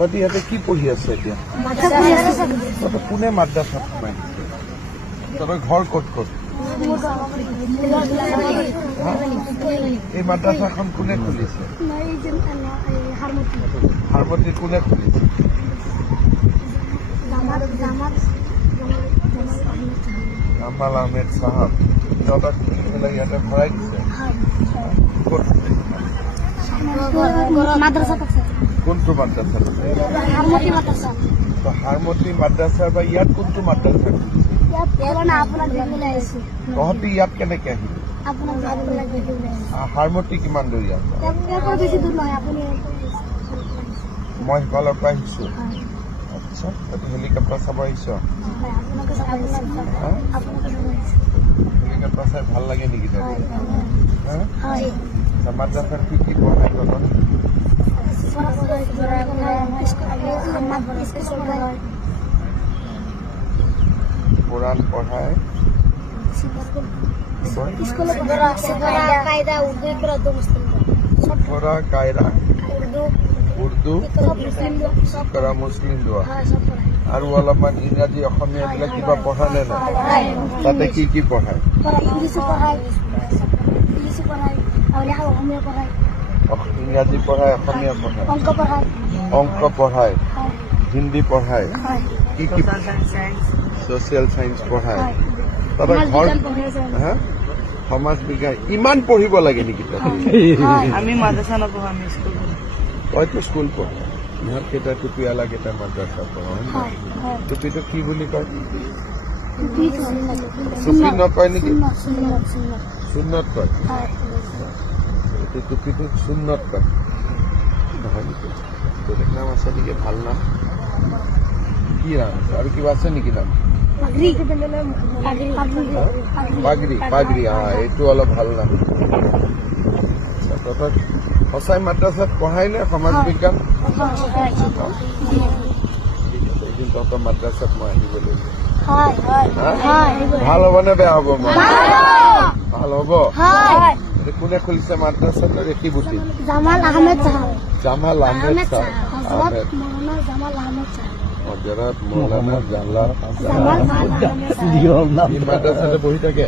তহঁতি ইয়াতে কি পঢ়ি আছে এতিয়া তহঁতে কোনে মাদ্ৰাছাত সোমাই দিছে তহঁতৰ ঘৰ ক'ত ক'ত এই মাদ্ৰাছাখন কোনে খুলিছে হাৰমতি কোনে খুলিছে জামাল আহমেদ চাহাব তহঁতক খুলি পেলাই ইয়াতে ভৰাই দিছে ক'ত কোনটো মাদ্ৰাছা হাৰমতি মাদ্ৰাছা বা ইয়াত কোনটো মাদ্ৰাছা তহঁতি ইয়াত কেনেকে আহিলি হাৰমতি কিমান দূৰ ইয়াত মই সিফালৰ পৰা আহিছো আচ্ছা তহঁতি হেলিকপ্টাৰ চাব আহিছ হেলিকপ্টাৰ চাই ভাল লাগে নেকি মাদ্ৰাছাৰ কি কি পঢ়াই তহঁতক কোরআন পড়ায় কায়দা উর্দু করা মুসলিম দোয়া আর অলপমান ইংরাজী অসমীয়া বিলাক কিবা পঢ়ায় নে নাই তাতে কি কি পঢ়ায় ইংৰাজী পঢ়ায় অসমীয়া পঢ়ায় অংক পঢ়ায় হিন্দী পঢ়ায় কি কি সোশিয়াল সায়েন্স পঢ়ায় তহঁতৰ ঘৰ সমাজ বিজ্ঞান ইমান পঢ়িব লাগে নেকি আমি মাদ্ৰাছা নপঢ়ো আমি স্কুল তইতো স্কুল পঢ় ইহঁত কেইটা টুপিৱালা কেইটা মাদ্ৰাছা পঢ় টুপিটো কি বুলি কয় টুপি নকয় নেকি সুন্নত কয় টুপিটো সুন্নত কয় নহয় নেকি বেলেগ নাম আছে নেকি ভাল নাম কি নাম আছে আৰু কিবা আছে নেকি নাম পাগৰি পাগৰি এইটো অলপ ভাল নাম তহঁতক সঁচাই মাদ্ৰাছাত পঢ়াই নে সমাজ বিজ্ঞান এদিন তহঁতৰ মাদ্ৰাছাত মই আহিব লাগিব ভাল হ'ব নে বেয়া হ'ব মই ভাল হ'ব কোনে খুলিছে মাদ্ৰাছাটো ৰেখিবুটি জামাল আহমেদ চাহাব হজৰত মৌলানা জালাল মাদ্ৰাসাতে বহি থাকে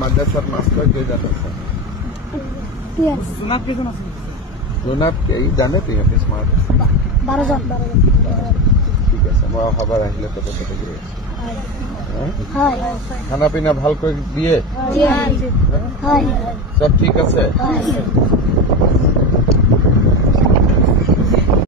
মাদ্ৰাসাত মাস্টাৰ কেইজন আছে জোনাব এই জানে তো ইহঁতে স্মাৰ্ট 12 ঠিক আছে মই খবৰ আহিলে তহঁতে গৈ খানা পিনা ভালকৈ দিয়ে চব ঠিক আছে